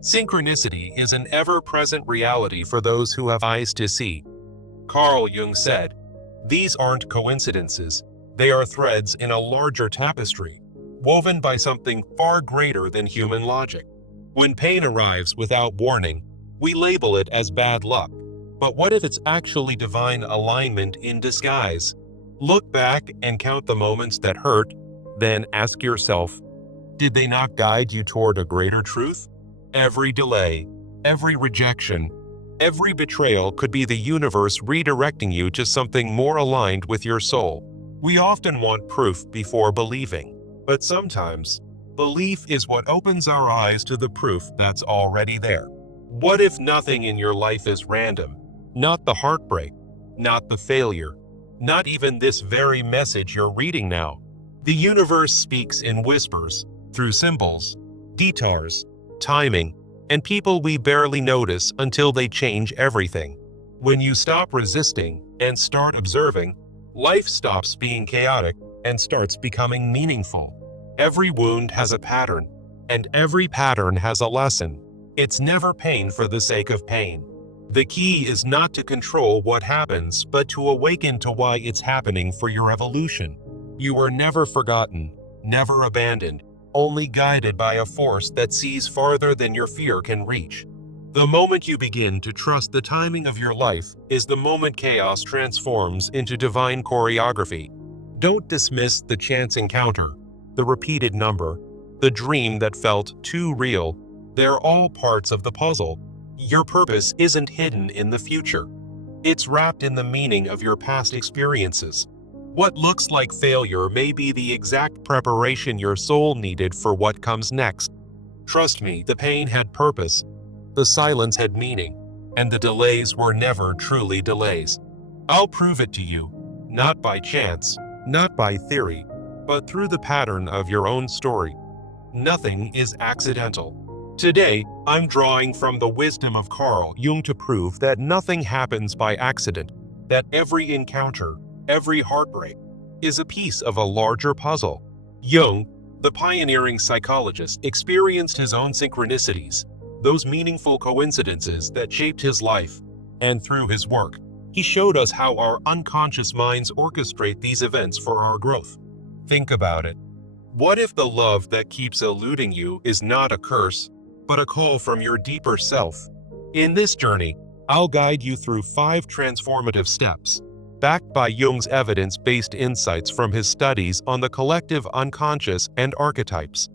Synchronicity is an ever-present reality for those who have eyes to see. Carl Jung said, "These aren't coincidences, they are threads in a larger tapestry, woven by something far greater than human logic." When pain arrives without warning, we label it as bad luck. But what if it's actually divine alignment in disguise? Look back and count the moments that hurt, then ask yourself, did they not guide you toward a greater truth? Every delay, every rejection, every betrayal could be the universe redirecting you to something more aligned with your soul. We often want proof before believing, but sometimes belief is what opens our eyes to the proof that's already there. What if nothing in your life is random? Not the heartbreak, not the failure, not even this very message you're reading now. The universe speaks in whispers, through symbols, detours, timing, and people we barely notice until they change everything. When you stop resisting and start observing, life stops being chaotic and starts becoming meaningful. Every wound has a pattern, and every pattern has a lesson. It's never pain for the sake of pain. The key is not to control what happens, but to awaken to why it's happening for your evolution. You were never forgotten, never abandoned, only guided by a force that sees farther than your fear can reach. The moment you begin to trust the timing of your life is the moment chaos transforms into divine choreography. Don't dismiss the chance encounter, the repeated number, the dream that felt too real. They're all parts of the puzzle. Your purpose isn't hidden in the future. It's wrapped in the meaning of your past experiences. What looks like failure may be the exact preparation your soul needed for what comes next. Trust me, the pain had purpose, the silence had meaning, and the delays were never truly delays. I'll prove it to you, not by chance, not by theory, but through the pattern of your own story. Nothing is accidental. Today, I'm drawing from the wisdom of Carl Jung to prove that nothing happens by accident, that every encounter, every heartbreak, is a piece of a larger puzzle. Jung, the pioneering psychologist, experienced his own synchronicities, those meaningful coincidences that shaped his life. And through his work, he showed us how our unconscious minds orchestrate these events for our growth. Think about it. What if the love that keeps eluding you is not a curse, but a call from your deeper self? In this journey, I'll guide you through 5 transformative steps, backed by Jung's evidence-based insights from his studies on the collective unconscious and archetypes.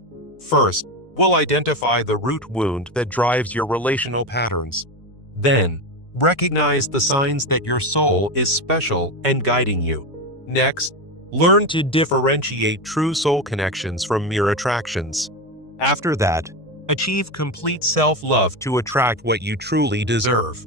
First, we'll identify the root wound that drives your relational patterns. Then, recognize the signs that your soul is special and guiding you. Next, learn to differentiate true soul connections from mere attractions. After that, achieve complete self-love to attract what you truly deserve.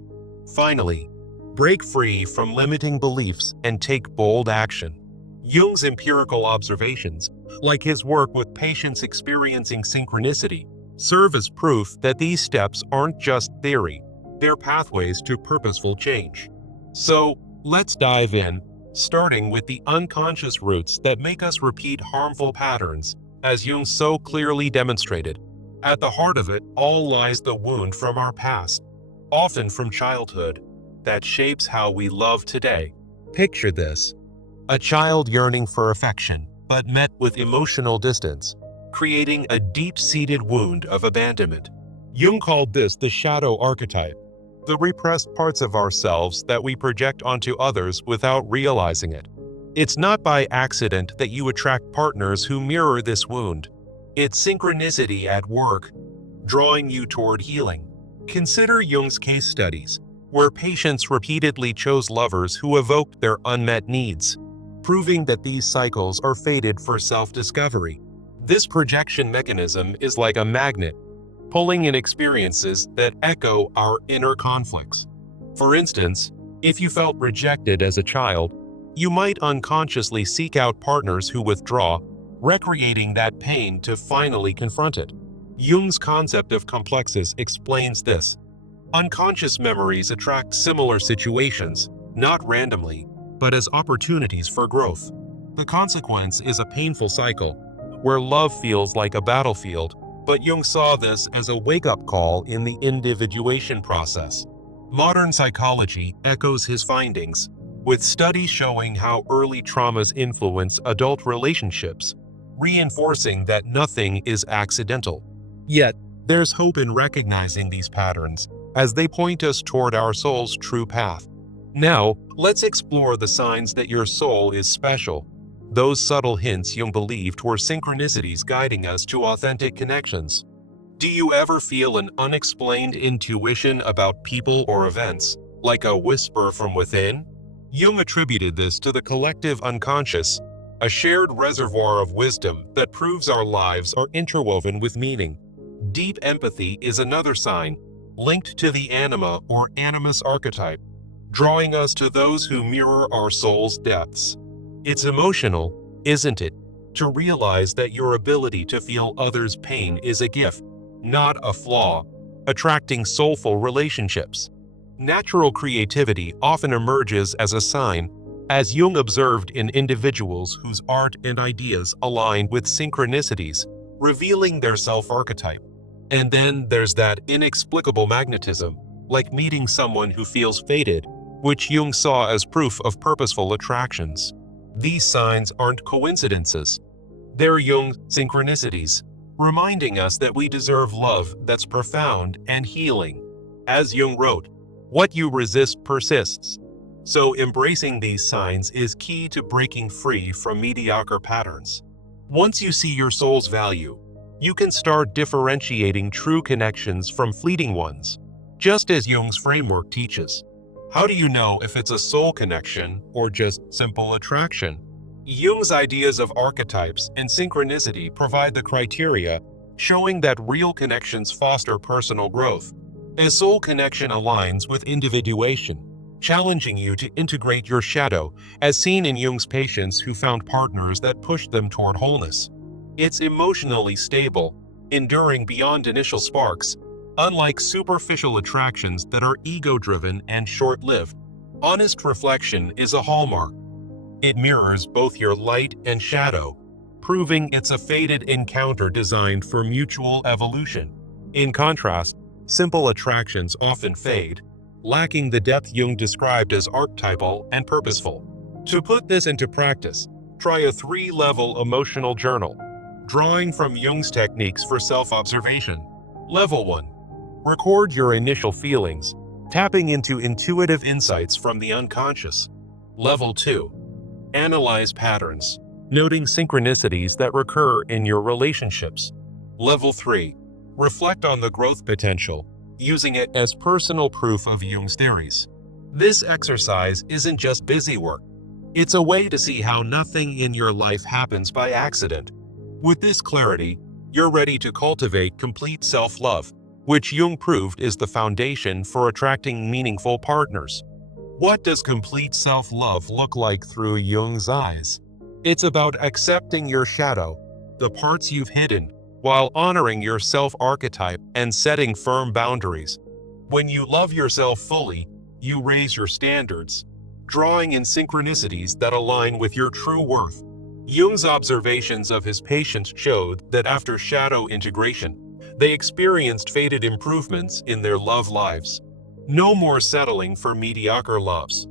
Finally, break free from limiting beliefs and take bold action. Jung's empirical observations, like his work with patients experiencing synchronicity, serve as proof that these steps aren't just theory, they're pathways to purposeful change. So, let's dive in, starting with the unconscious roots that make us repeat harmful patterns, as Jung so clearly demonstrated. At the heart of it all lies the wound from our past, often from childhood, that shapes how we love today. Picture this: a child yearning for affection, but met with emotional distance, creating a deep-seated wound of abandonment. Jung called this the shadow archetype, the repressed parts of ourselves that we project onto others without realizing it. It's not by accident that you attract partners who mirror this wound. It's synchronicity at work, drawing you toward healing. Consider Jung's case studies, where patients repeatedly chose lovers who evoked their unmet needs, proving that these cycles are fated for self-discovery. This projection mechanism is like a magnet, pulling in experiences that echo our inner conflicts. For instance, if you felt rejected as a child, you might unconsciously seek out partners who withdraw, recreating that pain to finally confront it. Jung's concept of complexes explains this. Unconscious memories attract similar situations, not randomly, but as opportunities for growth. The consequence is a painful cycle, where love feels like a battlefield, but Jung saw this as a wake-up call in the individuation process. Modern psychology echoes his findings, with studies showing how early traumas influence adult relationships, reinforcing that nothing is accidental. Yet, there's hope in recognizing these patterns, as they point us toward our soul's true path. Now, let's explore the signs that your soul is special. Those subtle hints Jung believed were synchronicities guiding us to authentic connections. Do you ever feel an unexplained intuition about people or events, like a whisper from within? Jung attributed this to the collective unconscious, a shared reservoir of wisdom that proves our lives are interwoven with meaning. Deep empathy is another sign, linked to the anima or animus archetype, drawing us to those who mirror our soul's depths. It's emotional, isn't it, to realize that your ability to feel others' pain is a gift, not a flaw, attracting soulful relationships. Natural creativity often emerges as a sign, as Jung observed in individuals whose art and ideas align with synchronicities, revealing their self-archetype. And then there's that inexplicable magnetism, like meeting someone who feels fated, which Jung saw as proof of purposeful attractions. These signs aren't coincidences. They're Jung's synchronicities, reminding us that we deserve love that's profound and healing. As Jung wrote, "What you resist persists." So embracing these signs is key to breaking free from mediocre patterns. Once you see your soul's value, you can start differentiating true connections from fleeting ones, just as Jung's framework teaches. How do you know if it's a soul connection or just simple attraction? Jung's ideas of archetypes and synchronicity provide the criteria, showing that real connections foster personal growth. A soul connection aligns with individuation, challenging you to integrate your shadow, as seen in Jung's patients who found partners that pushed them toward wholeness. It's emotionally stable, enduring beyond initial sparks, unlike superficial attractions that are ego-driven and short-lived. Honest reflection is a hallmark. It mirrors both your light and shadow, proving it's a fated encounter designed for mutual evolution. In contrast, simple attractions often fade, lacking the depth Jung described as archetypal and purposeful. To put this into practice, try a 3-level emotional journal, drawing from Jung's techniques for self-observation. Level 1. Record your initial feelings, tapping into intuitive insights from the unconscious. Level 2. Analyze patterns, noting synchronicities that recur in your relationships. Level 3. Reflect on the growth potential, using it as personal proof of Jung's theories. This exercise isn't just busy work. It's a way to see how nothing in your life happens by accident. With this clarity, you're ready to cultivate complete self-love, which Jung proved is the foundation for attracting meaningful partners. What does complete self-love look like through Jung's eyes? It's about accepting your shadow, the parts you've hidden, while honoring your self-archetype and setting firm boundaries. When you love yourself fully, you raise your standards, drawing in synchronicities that align with your true worth. Jung's observations of his patients showed that after shadow integration, they experienced fated improvements in their love lives. No more settling for mediocre loves.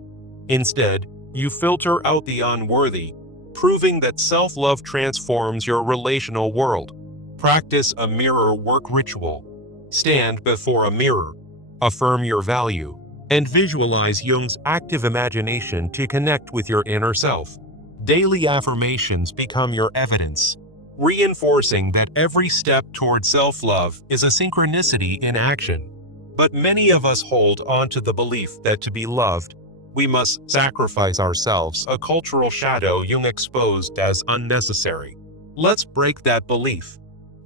Instead, you filter out the unworthy, proving that self-love transforms your relational world. Practice a mirror work ritual. Stand before a mirror, affirm your value, and visualize Jung's active imagination to connect with your inner self. Daily affirmations become your evidence, reinforcing that every step toward self-love is a synchronicity in action. But many of us hold on to the belief that to be loved, we must sacrifice ourselves, a cultural shadow Jung exposed as unnecessary. Let's break that belief,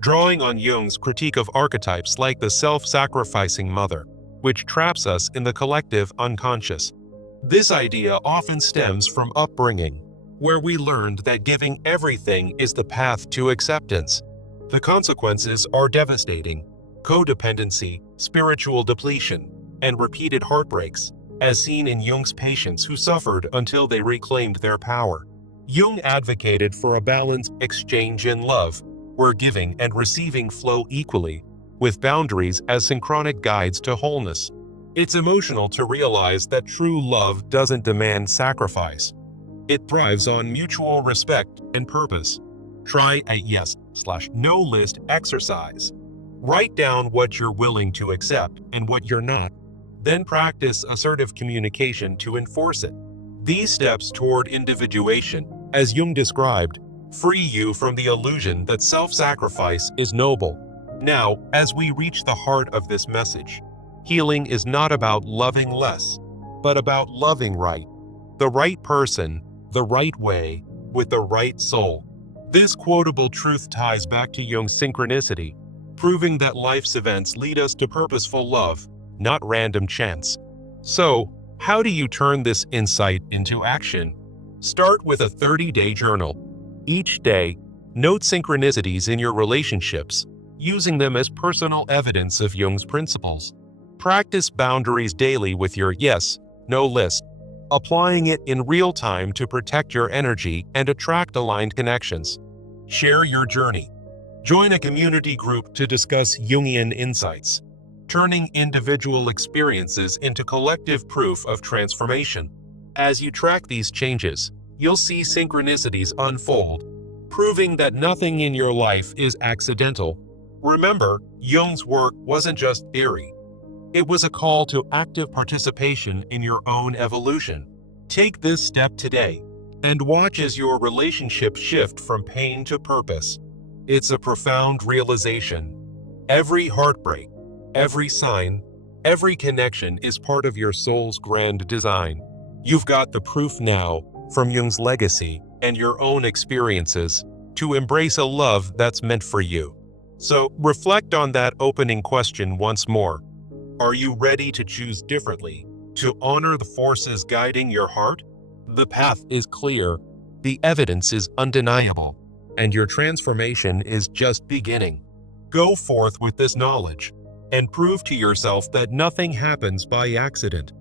drawing on Jung's critique of archetypes like the self-sacrificing mother, which traps us in the collective unconscious. This idea often stems from upbringing, where we learned that giving everything is the path to acceptance. The consequences are devastating: codependency, spiritual depletion, and repeated heartbreaks, as seen in Jung's patients who suffered until they reclaimed their power. Jung advocated for a balanced exchange in love, where giving and receiving flow equally, with boundaries as synchronic guides to wholeness. It's emotional to realize that true love doesn't demand sacrifice. It thrives on mutual respect and purpose. Try a yes/no list exercise. Write down what you're willing to accept and what you're not. Then practice assertive communication to enforce it. These steps toward individuation, as Jung described, free you from the illusion that self-sacrifice is noble. Now, as we reach the heart of this message, healing is not about loving less, but about loving right. The right person, the right way, with the right soul. This quotable truth ties back to Jung's synchronicity, proving that life's events lead us to purposeful love, not random chance. So, how do you turn this insight into action? Start with a 30-day journal. Each day, note synchronicities in your relationships, using them as personal evidence of Jung's principles. Practice boundaries daily with your yes/no list, applying it in real time to protect your energy and attract aligned connections. Share your journey. Join a community group to discuss Jungian insights, turning individual experiences into collective proof of transformation. As you track these changes, you'll see synchronicities unfold, proving that nothing in your life is accidental. Remember, Jung's work wasn't just theory. It was a call to active participation in your own evolution. Take this step today and watch as your relationship shift from pain to purpose. It's a profound realization. Every heartbreak, every sign, every connection is part of your soul's grand design. You've got the proof now, from Jung's legacy and your own experiences, to embrace a love that's meant for you. So reflect on that opening question once more. Are you ready to choose differently, to honor the forces guiding your heart? The path is clear, the evidence is undeniable, and your transformation is just beginning. Go forth with this knowledge and prove to yourself that nothing happens by accident.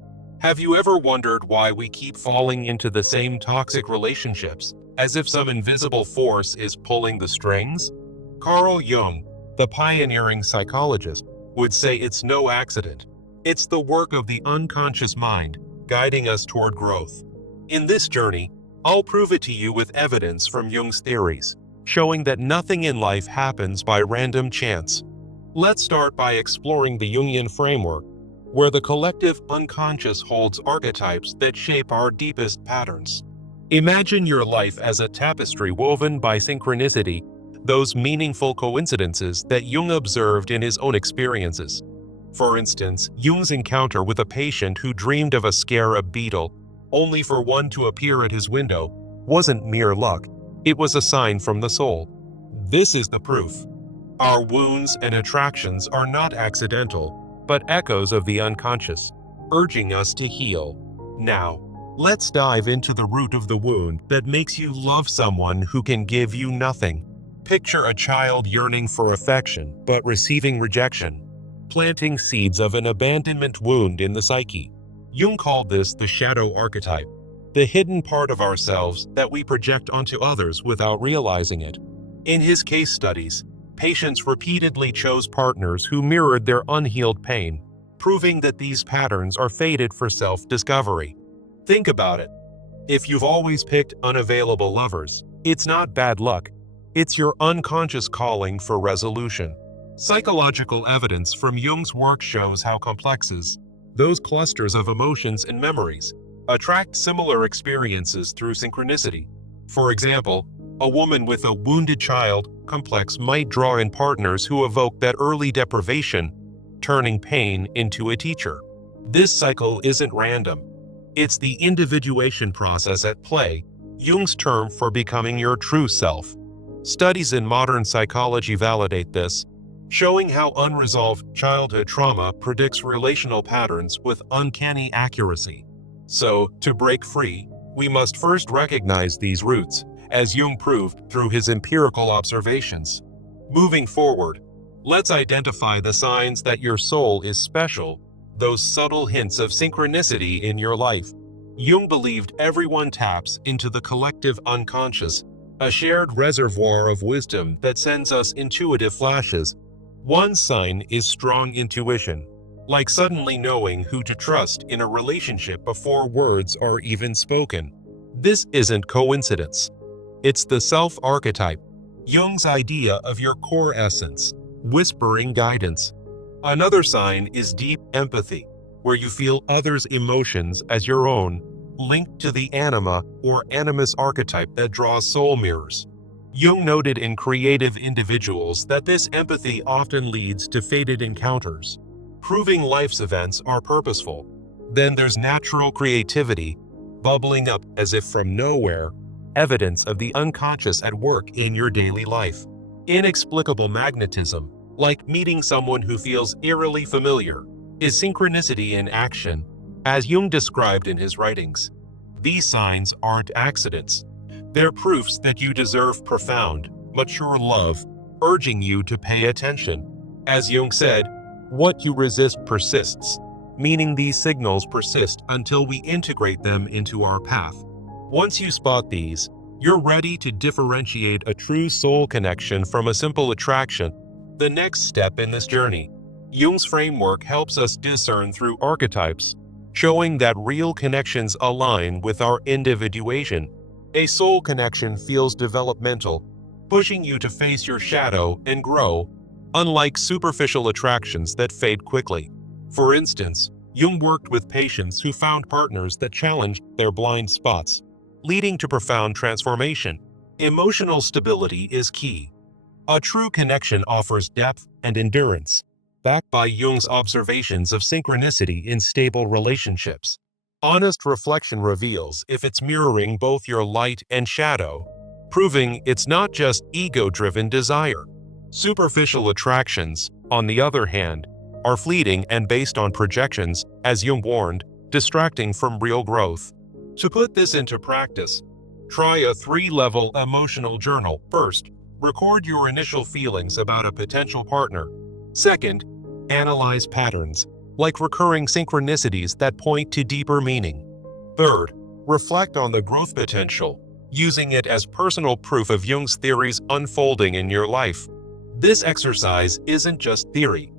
Have you ever wondered why we keep falling into the same toxic relationships, as if some invisible force is pulling the strings? Carl Jung, the pioneering psychologist, would say it's no accident. It's the work of the unconscious mind, guiding us toward growth. In this journey, I'll prove it to you with evidence from Jung's theories, showing that nothing in life happens by random chance. Let's start by exploring the Jungian framework, where the collective unconscious holds archetypes that shape our deepest patterns. Imagine your life as a tapestry woven by synchronicity, those meaningful coincidences that Jung observed in his own experiences. For instance, Jung's encounter with a patient who dreamed of a scarab beetle, only for one to appear at his window, wasn't mere luck. It was a sign from the soul. This is the proof. Our wounds and attractions are not accidental, but echoes of the unconscious, urging us to heal. Now, let's dive into the root of the wound that makes you love someone who can give you nothing. Picture a child yearning for affection but receiving rejection, planting seeds of an abandonment wound in the psyche. Jung called this the shadow archetype, the hidden part of ourselves that we project onto others without realizing it. In his case studies, patients repeatedly chose partners who mirrored their unhealed pain, proving that these patterns are fated for self-discovery. Think about it. If you've always picked unavailable lovers, it's not bad luck. It's your unconscious calling for resolution. Psychological evidence from Jung's work shows how complexes, those clusters of emotions and memories, attract similar experiences through synchronicity. For example, a woman with a wounded child complex might draw in partners who evoke that early deprivation, turning pain into a teacher. This cycle isn't random. It's the individuation process at play, Jung's term for becoming your true self. Studies in modern psychology validate this, showing how unresolved childhood trauma predicts relational patterns with uncanny accuracy. So, to break free, we must first recognize these roots, as Jung proved through his empirical observations. Moving forward, let's identify the signs that your soul is special, those subtle hints of synchronicity in your life. Jung believed everyone taps into the collective unconscious, a shared reservoir of wisdom that sends us intuitive flashes. One sign is strong intuition, like suddenly knowing who to trust in a relationship before words are even spoken. This isn't coincidence. It's the self-archetype, Jung's idea of your core essence, whispering guidance. Another sign is deep empathy, where you feel others' emotions as your own, linked to the anima or animus archetype that draws soul mirrors. Jung noted in creative individuals that this empathy often leads to fated encounters, proving life's events are purposeful. Then there's natural creativity, bubbling up as if from nowhere, evidence of the unconscious at work in your daily life. Inexplicable magnetism, like meeting someone who feels eerily familiar, is synchronicity in action, as Jung described in his writings. These signs aren't accidents. They're proofs that you deserve profound, mature love, urging you to pay attention. As Jung said, what you resist persists, meaning these signals persist until we integrate them into our path. Once you spot these, you're ready to differentiate a true soul connection from a simple attraction. The next step in this journey, Jung's framework helps us discern through archetypes, showing that real connections align with our individuation. A soul connection feels developmental, pushing you to face your shadow and grow, unlike superficial attractions that fade quickly. For instance, Jung worked with patients who found partners that challenged their blind spots, leading to profound transformation. Emotional stability is key. A true connection offers depth and endurance, backed by Jung's observations of synchronicity in stable relationships. Honest reflection reveals if it's mirroring both your light and shadow, proving it's not just ego-driven desire. Superficial attractions, on the other hand, are fleeting and based on projections, as Jung warned, distracting from real growth. To put this into practice, try a 3-level emotional journal. First, record your initial feelings about a potential partner. Second, analyze patterns, like recurring synchronicities that point to deeper meaning. Third, reflect on the growth potential, using it as personal proof of Jung's theories unfolding in your life. This exercise isn't just theory.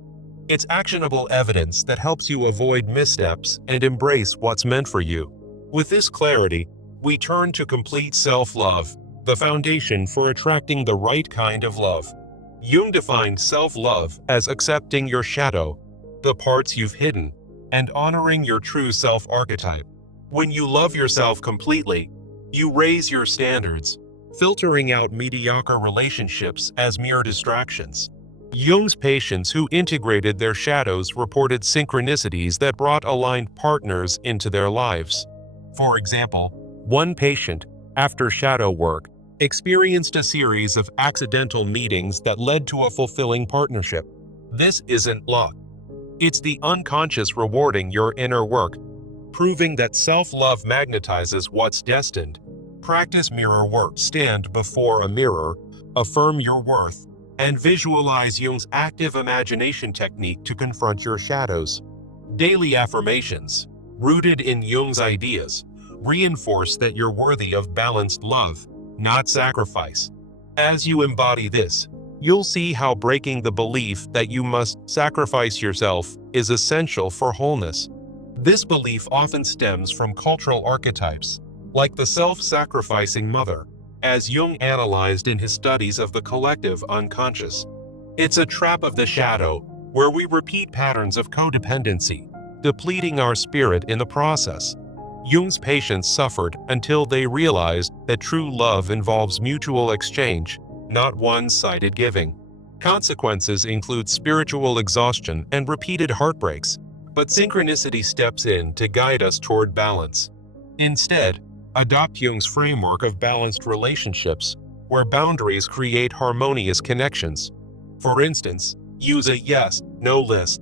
It's actionable evidence that helps you avoid missteps and embrace what's meant for you. With this clarity, we turn to complete self-love, the foundation for attracting the right kind of love. Jung defined self-love as accepting your shadow, the parts you've hidden, and honoring your true self-archetype. When you love yourself completely, you raise your standards, filtering out mediocre relationships as mere distractions. Jung's patients who integrated their shadows reported synchronicities that brought aligned partners into their lives. For example, one patient, after shadow work, experienced a series of accidental meetings that led to a fulfilling partnership. This isn't luck. It's the unconscious rewarding your inner work, proving that self-love magnetizes what's destined. Practice mirror work. Stand before a mirror, affirm your worth, and visualize Jung's active imagination technique to confront your shadows. Daily affirmations, rooted in Jung's ideas, reinforce that you're worthy of balanced love, not sacrifice. As you embody this, you'll see how breaking the belief that you must sacrifice yourself is essential for wholeness. This belief often stems from cultural archetypes, like the self-sacrificing mother, as Jung analyzed in his studies of the collective unconscious. It's a trap of the shadow, where we repeat patterns of codependency, depleting our spirit in the process. Jung's patients suffered until they realized that true love involves mutual exchange, not one-sided giving. Consequences include spiritual exhaustion and repeated heartbreaks, but synchronicity steps in to guide us toward balance. Instead, adopt Jung's framework of balanced relationships, where boundaries create harmonious connections. For instance, use a yes/no list.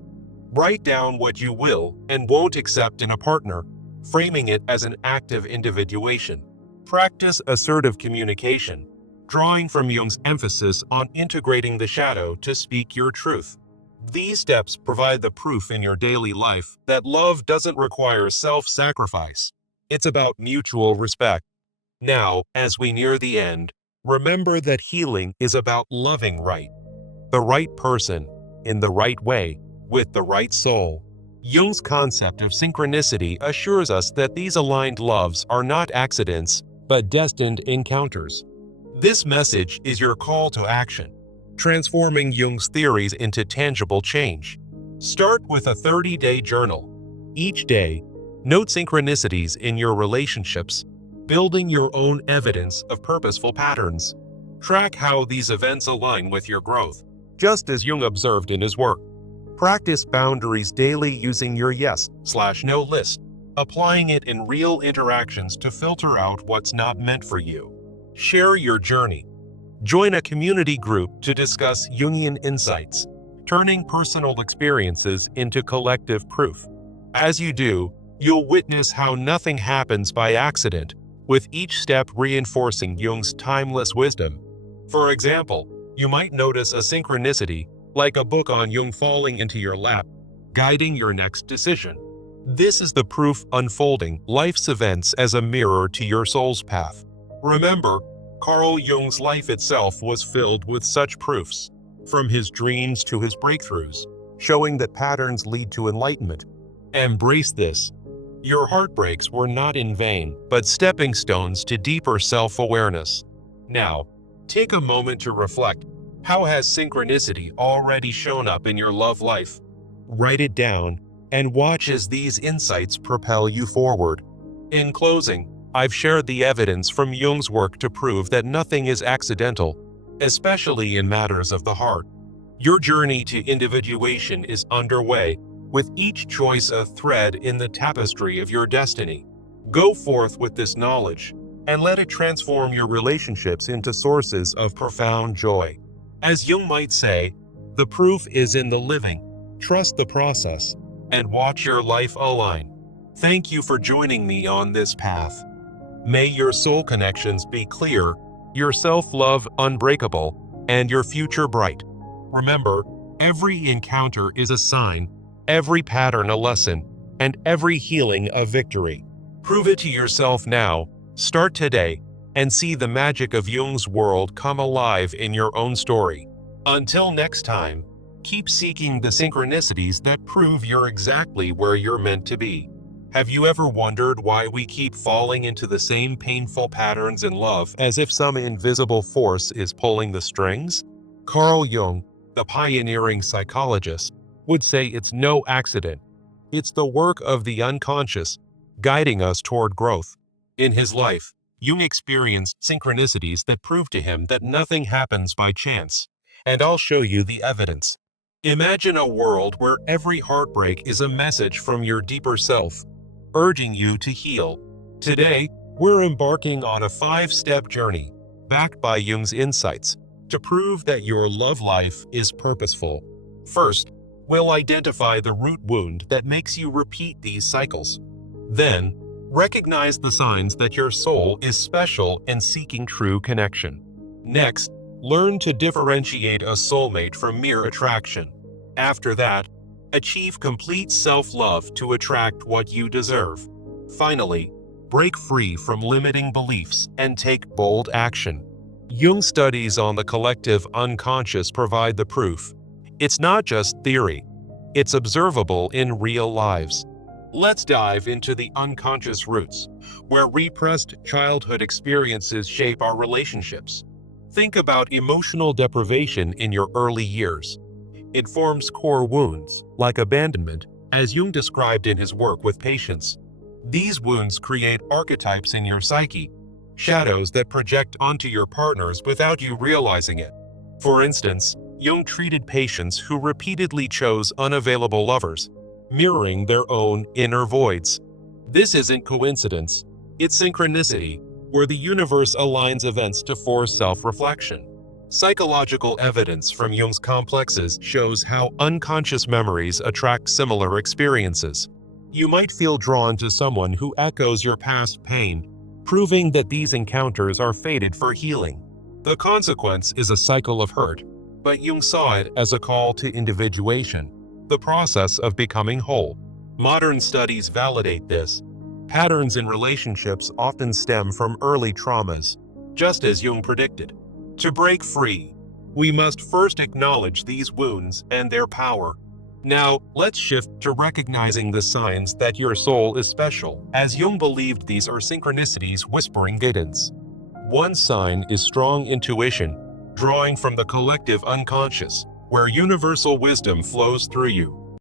Write down what you will and won't accept in a partner, framing it as an active individuation. Practice assertive communication, drawing from Jung's emphasis on integrating the shadow to speak your truth. These steps provide the proof in your daily life that love doesn't require self-sacrifice. It's about mutual respect. Now, as we near the end, Remember that healing is about loving right, the right person, in the right way, with the right soul. Jung's concept of synchronicity assures us that these aligned loves are not accidents, but destined encounters. This message is your call to action, transforming Jung's theories into tangible change. Start with a 30-day journal. Each day, note synchronicities in your relationships, building your own evidence of purposeful patterns. Track how these events align with your growth, just as Jung observed in his work. Practice boundaries daily using your yes/no list, applying it in real interactions to filter out what's not meant for you. Share your journey. Join a community group to discuss Jungian insights, turning personal experiences into collective proof. As you do, you'll witness how nothing happens by accident, with each step reinforcing Jung's timeless wisdom. For example, you might notice a synchronicity, like a book on Jung falling into your lap, guiding your next decision. This is the proof unfolding life's events as a mirror to your soul's path. Remember, Carl Jung's life itself was filled with such proofs, from his dreams to his breakthroughs, showing that patterns lead to enlightenment. Embrace this. Your heartbreaks were not in vain, but stepping stones to deeper self-awareness. Now, take a moment to reflect. How has synchronicity already shown up in your love life? Write it down and watch as these insights propel you forward. In closing, I've shared the evidence from Jung's work to prove that nothing is accidental, especially in matters of the heart. Your journey to individuation is underway, with each choice a thread in the tapestry of your destiny. Go forth with this knowledge, and let it transform your relationships into sources of profound joy. As Jung might say, the proof is in the living. Trust the process, and watch your life align. Thank you for joining me on this path. May your soul connections be clear, your self-love unbreakable, and your future bright. Remember, every encounter is a sign, every pattern a lesson, and every healing a victory. Prove it to yourself now, start today, and see the magic of Jung's world come alive in your own story. Until next time, keep seeking the synchronicities that prove you're exactly where you're meant to be. Have you ever wondered why we keep falling into the same painful patterns in love as if some invisible force is pulling the strings? Carl Jung, the pioneering psychologist, would say it's no accident. It's the work of the unconscious, guiding us toward growth. In his life, Jung experienced synchronicities that prove to him that nothing happens by chance. And I'll show you the evidence. Imagine a world where every heartbreak is a message from your deeper self, urging you to heal. Today, we're embarking on a 5-step journey, backed by Jung's insights, to prove that your love life is purposeful. First, we'll identify the root wound that makes you repeat these cycles. Then, recognize the signs that your soul is special and seeking true connection. Next, learn to differentiate a soulmate from mere attraction. After that, achieve complete self-love to attract what you deserve. Finally, break free from limiting beliefs and take bold action. Jung's studies on the collective unconscious provide the proof. It's not just theory, it's observable in real lives. Let's dive into the unconscious roots, where repressed childhood experiences shape our relationships. Think about emotional deprivation in your early years. It forms core wounds, like abandonment, as Jung described in his work with patients. These wounds create archetypes in your psyche, shadows that project onto your partners without you realizing it. For instance, Jung treated patients who repeatedly chose unavailable lovers, mirroring their own inner voids. This isn't coincidence, it's synchronicity, where the universe aligns events to force self-reflection. Psychological evidence from Jung's complexes shows how unconscious memories attract similar experiences. You might feel drawn to someone who echoes your past pain, proving that these encounters are fated for healing. The consequence is a cycle of hurt, but Jung saw it as a call to individuation, the process of becoming whole. Modern studies validate this. Patterns in relationships often stem from early traumas, just as Jung predicted. To break free, we must first acknowledge these wounds and their power. Now, let's shift to recognizing the signs that your soul is special, as Jung believed these are synchronicities whispering guidance. One sign is strong intuition, drawing from the collective unconscious, where universal wisdom flows through you.